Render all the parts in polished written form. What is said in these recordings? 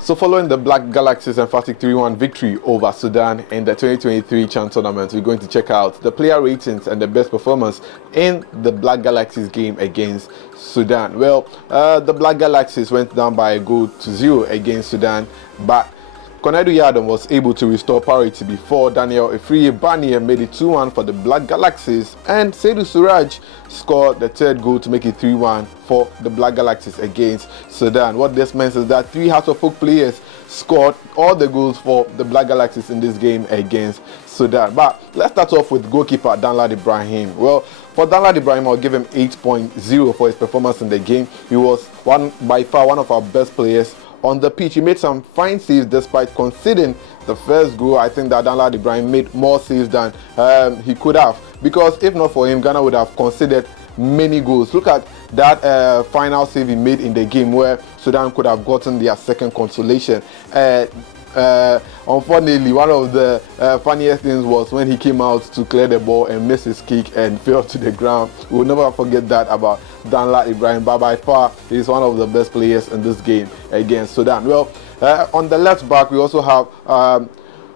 So following the Black Galaxies emphatic 3-1 victory over Sudan in the 2023 CHAN tournament, we're going to check out the player ratings and the best performance in the Black Galaxies game against Sudan. Well, the Black Galaxies went down by a goal to 0 against Sudan, but Konedu Yadom was able to restore parity before Daniel Efriye-Banier made it 2-1 for the Black Galaxies, and Seydou Suraj scored the third goal to make it 3-1 for the Black Galaxies against Sudan. What this means is that 3 Hearts of Oak players scored all the goals for the Black Galaxies in this game against Sudan. But let's start off with goalkeeper Danlad Ibrahim. Well, for Danlad Ibrahim, I'll give him 8.0 for his performance in the game. He was by far one of our best players on the pitch. He made some fine saves despite conceding the first goal. I think that Danlad Ibrahim made more saves than he could have, because if not for him, Ghana would have conceded many goals. Look at that final save he made in the game where Sudan could have gotten their second consolation. Unfortunately, one of the funniest things was when he came out to clear the ball and missed his kick and fell to the ground. We'll never forget that about Danlad Ibrahim, but by far he's one of the best players in this game against Sudan. Well, on the left back, we also have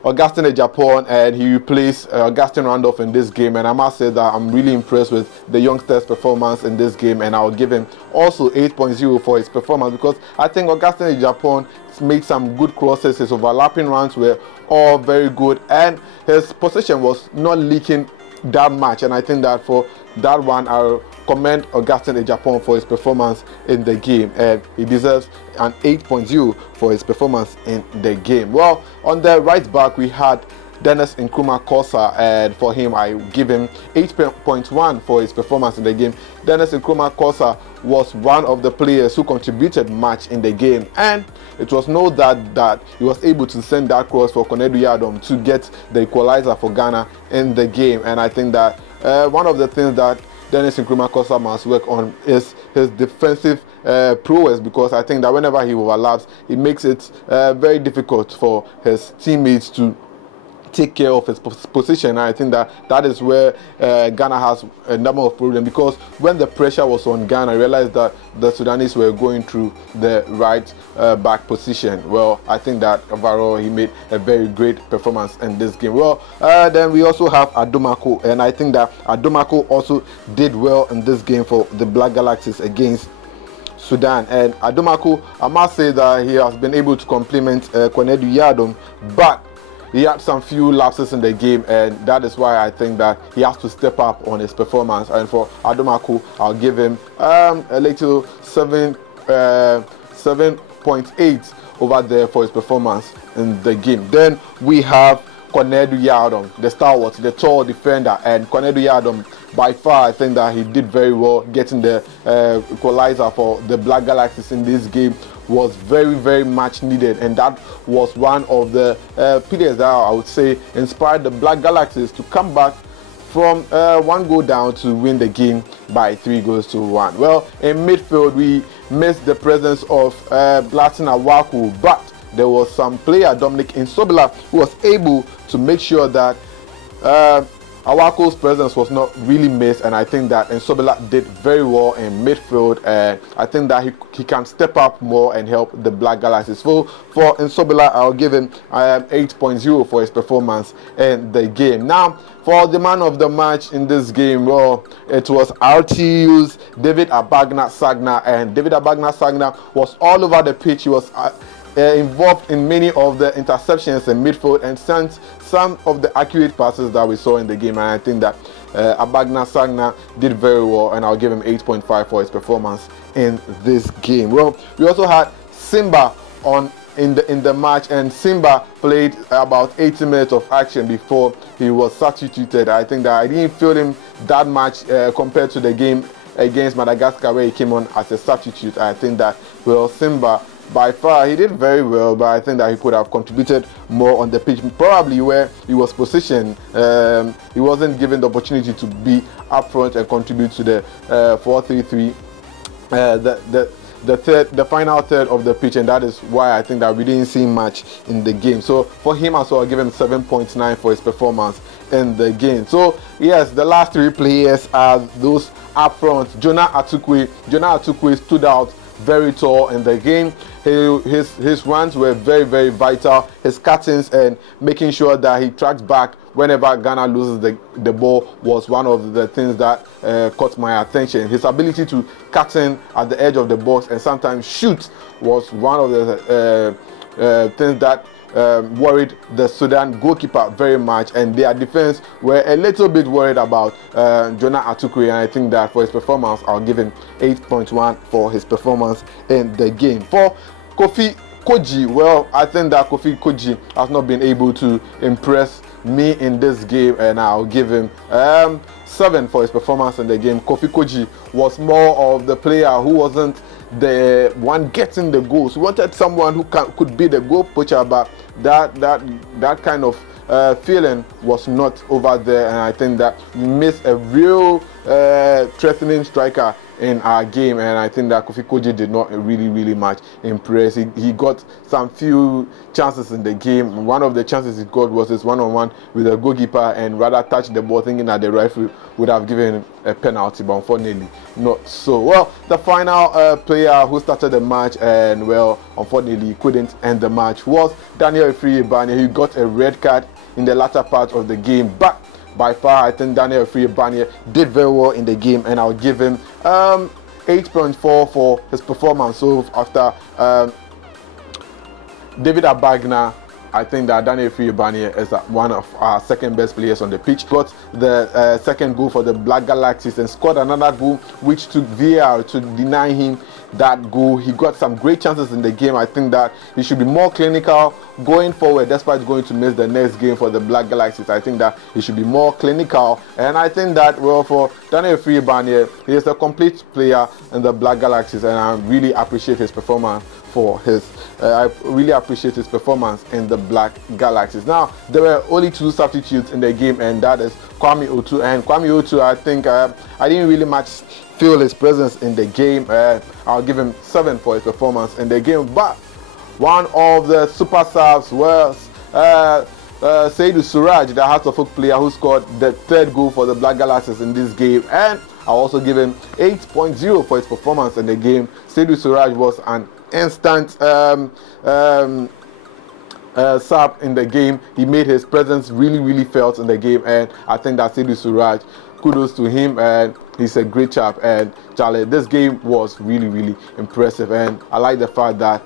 Augustin Ejapon, and he replaced Augustin Randolph in this game, and I must say that I'm really impressed with the youngster's performance in this game, and I'll give him also 8.0 for his performance, because I think Augustin Ejapon made some good crosses. His overlapping runs were all very good, and his position was not leaking that much, and I think that for that one, I'll commend Augustin Ejapon for his performance in the game, and he deserves an 8.0 for his performance in the game. Well, on the right back, we had Dennis Nkrumah Kosa, and for him I give him 8.1 for his performance in the game. Dennis Nkrumah Kosa was one of the players who contributed much in the game, and it was no doubt that he was able to send that cross for Konedu Yadom to get the equalizer for Ghana in the game. And I think that one of the things that Dennis Nkrumah Kosa must work on is his defensive prowess, because I think that whenever he overlaps, it makes it very difficult for his teammates to take care of his position. And I think that that is where Ghana has a number of problems, because when the pressure was on Ghana, I realized that the Sudanese were going through the right back position. Well, I think that overall he made a very great performance in this game. Well, then we also have Adomako, and I think that Adomako also did well in this game for the Black Galaxies against Sudan. And Adomako, I must say that he has been able to complement Konedu Yadom, but he had some few lapses in the game, and that is why I think that he has to step up on his performance. And for Adomako, I'll give him a little 7.8 over there for his performance in the game. Then we have Konedu Yadom, the stalwart, the tall defender, and Konedu Yadom, by far, I think that he did very well getting the equalizer for the Black Galaxies in this game. Was very, very much needed, and that was one of the players that I would say inspired the Black Galaxies to come back from 1 goal down to win the game by 3-1. Well, in midfield, we missed the presence of Blatin Awaku, but there was some player, Dominic Nsobila, who was able to make sure that Awako's presence was not really missed, and I think that Nsobila did very well in midfield, and I think that he can step up more and help the Black Galaxies. So for Nsobila, I'll give him 8.0 for his performance in the game. Now, for the man of the match in this game, well, it was RTU's David Abagna-Sagna, and David Abagna-Sagna was all over the pitch. He was involved in many of the interceptions in midfield and sent some of the accurate passes that we saw in the game, and I think that Abagna-Sagna did very well, and I'll give him 8.5 for his performance in this game. Well, we also had Simba in the match, and Simba played about 80 minutes of action before he was substituted. I think that I didn't feel him that much compared to the game against Madagascar, where he came on as a substitute. I think that, well, Simba, by far, he did very well, but I think that he could have contributed more on the pitch, probably where he was positioned. He wasn't given the opportunity to be up front and contribute to the 4-3-3, the final third of the pitch, and that is why I think that we didn't see much in the game. So for him as well, I'll give him 7.9 for his performance in the game. So yes, the last 3 players are those up front. Jonah Atukwe stood out very tall in the game. His runs were very, very vital. His cuttings and making sure that he tracks back whenever Ghana loses the ball was one of the things that caught my attention. His ability to cut in at the edge of the box and sometimes shoot was one of the things that worried the Sudan goalkeeper very much, and their defense were a little bit worried about Jonah Atukwe, and I think that for his performance, I'll give him 8.1 for his performance in the game. For Kofi Koji, well, I think that Kofi Koji has not been able to impress me in this game, and I'll give him 7 for his performance in the game. Kofi Koji was more of the player who wasn't the one getting the goals. We wanted someone who could be the goal poacher, but that kind of feeling was not over there, and I think that we missed a real threatening striker in our game, and I think that Kofi Koji did not really much impress. He got some few chances in the game. One of the chances he got was his one-on-one with the goalkeeper and rather touched the ball, thinking that the referee would have given him a penalty, but unfortunately not so. Well, the final player who started the match and, well, unfortunately couldn't end the match was Daniel Efriye-Banya. He got a red card in the latter part of the game, but by far, I think Daniel Efriye-Banya did very well in the game, and I'll give him 8.4 for his performance. So after David Abagna, I think that Daniel Efriye-Banya is one of our second best players on the pitch. Got the second goal for the Black Galaxies and scored another goal which took VAR to deny him that goal. He got some great chances in the game. I think that he should be more clinical going forward, despite going to miss the next game for the Black Galaxies. I think that he should be more clinical, and I think that, well, for Daniel Efriye-Banya, he is a complete player in the Black Galaxies, and I really appreciate his performance I really appreciate his performance in the Black Galaxies. Now, there were only 2 substitutes in the game, and that is Kwame Otu. And Kwame Otu, I think I didn't really much feel his presence in the game. I'll give him 7 for his performance in the game. But one of the super subs was Seydou Suraj, the Hearts of Oak player who scored the 3rd goal for the Black Galaxies in this game, and I'll also give him 8.0 for his performance in the game. Seydou Suraj was an instant sub in the game. He made his presence really felt in the game, and I think that Seydou Suraj, kudos to him, and he's a great chap. And Charlie, this game was really impressive, and I like the fact that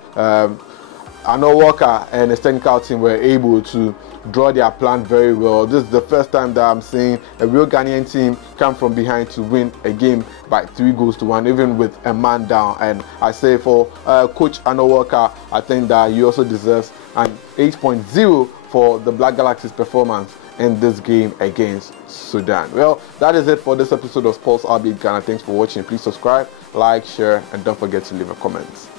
Arnold Walker and his technical team were able to draw their plan very well. This is the first time that I'm seeing a real Ghanaian team come from behind to win a game by 3-1, even with a man down. And I say for Coach Arnold Walker, I think that he also deserves an 8.0 for the Black Galaxies performance in this game against Sudan. Well, that is it for this episode of Pulse Update Ghana. Thanks for watching. Please subscribe, like, share, and don't forget to leave a comment.